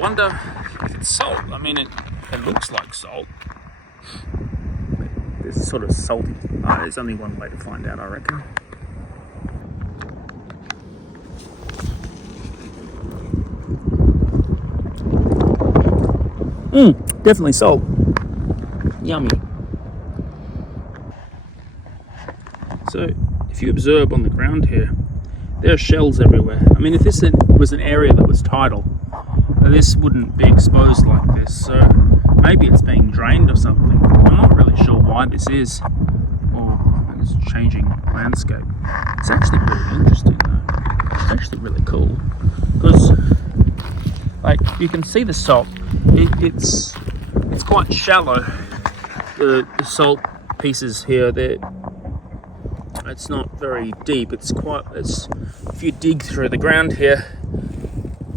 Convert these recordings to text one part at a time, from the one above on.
wonder if it's salt. I mean, it looks like salt. It's sort of salty. There's only one way to find out, I reckon. Definitely salt. Yummy. So, if you observe on the ground here, there are shells everywhere. I mean, if this was an area that was tidal, this wouldn't be exposed like this. So maybe it's being drained or something. I'm not really sure why this is, or it's changing landscape. It's actually really interesting though. It's actually really cool because, like, you can see the salt. It's quite shallow. The salt pieces here, it's not very deep. It's if you dig through the ground here,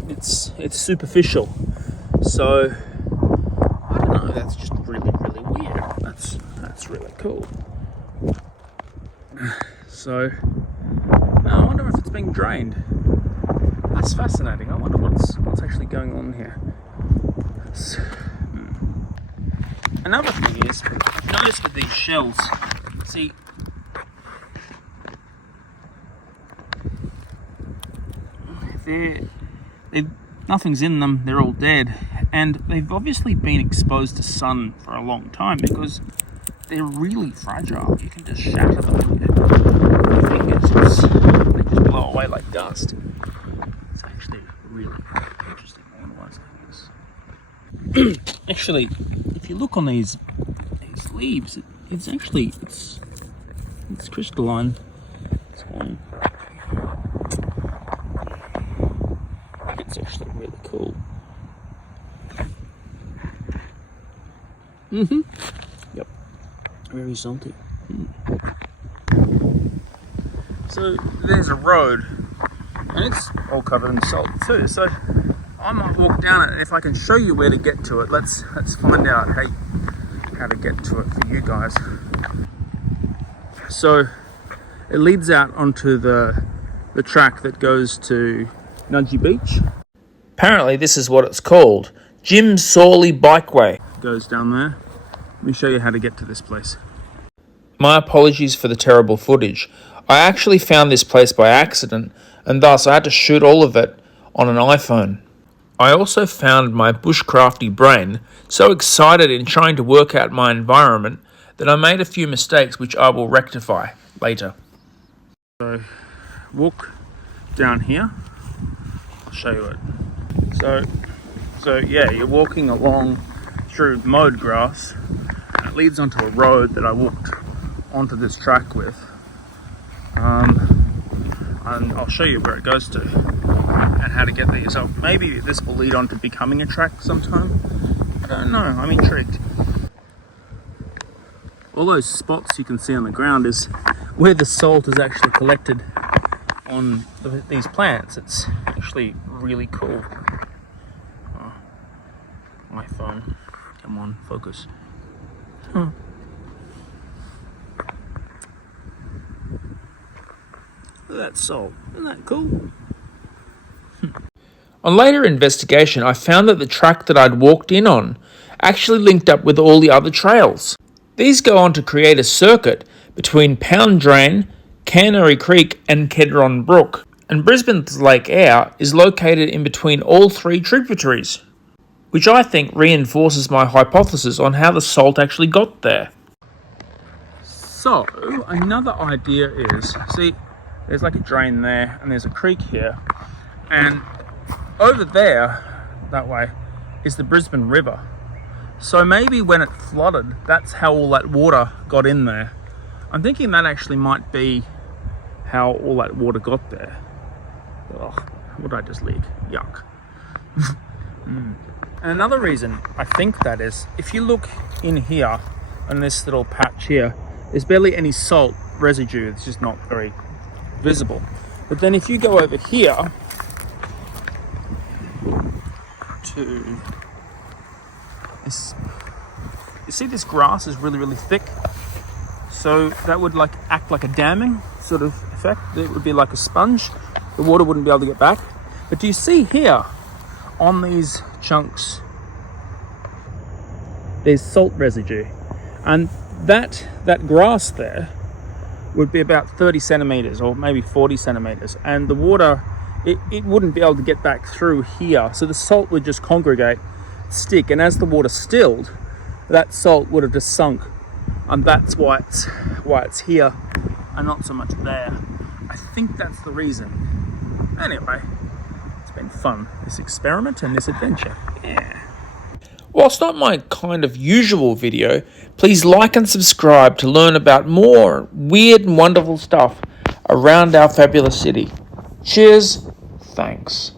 it's superficial. So I don't know. That's just really weird. That's really cool. So I wonder if it's being drained. That's fascinating. I wonder what's actually going on here. Another thing is, notice with these shells, see, nothing's in them, they're all dead, and they've obviously been exposed to sun for a long time because they're really fragile. You can just shatter them with your fingers. They just blow away like dust. It's actually really interesting. I wonder why it's like this. Actually, if you look on these leaves, it's actually it's crystalline. It's actually really cool. Yep. Very salty. So there's a road, and it's all covered in salt too. So I might walk down it, and if I can show you where to get to it, let's find out how to get to it for you guys. So it leads out onto the track that goes to Nudgee Beach. Apparently this is what it's called, Jim Sawley Bikeway. Goes down there. Let me show you how to get to this place. My apologies for the terrible footage. I actually found this place by accident, and thus I had to shoot all of it on an iPhone. I also found my bushcrafty brain so excited in trying to work out my environment that I made a few mistakes which I will rectify later. So walk down here. I'll show you it. So yeah, you're walking along through mowed grass, and it leads onto a road that I walked onto this track with. And I'll show you where it goes to and how to get there. So maybe this will lead on to becoming a track sometime. I don't know, I'm intrigued. All those spots you can see on the ground is where the salt is actually collected on these plants. It's actually really cool. iPhone, come on, focus. Look at that salt, isn't that cool? On later investigation, I found that the track that I'd walked in on actually linked up with all the other trails. These go on to create a circuit between Pound Drain, Canary Creek and Kedron Brook, and Brisbane's Lake Eyre is located in between all three tributaries, which I think reinforces my hypothesis on how the salt actually got there. So, another idea is, see, there's like a drain there, and there's a creek here, and over there, that way, is the Brisbane River. So maybe when it flooded, that's how all that water got in there. I'm thinking that actually might be how all that water got there. Ugh, what did I just leak? Yuck. And another reason I think that is, if you look in here, on this little patch here, there's barely any salt residue. It's just not very visible. But then if you go over here to this, you see this grass is really thick, so that would like act like a damming sort of effect. It would be like a sponge. The water wouldn't be able to get back. But do you see here on these chunks, there's salt residue, and that grass there would be about 30 centimeters or maybe 40 centimeters, and the water, it wouldn't be able to get back through here, so the salt would just congregate, stick, and as the water stilled, that salt would have just sunk, and that's why it's here and not so much there. I think that's the reason. Anyway, it's been fun, this experiment and this adventure. Yeah. Whilst not my kind of usual video, please like and subscribe to learn about more weird and wonderful stuff around our fabulous city. Cheers, thanks.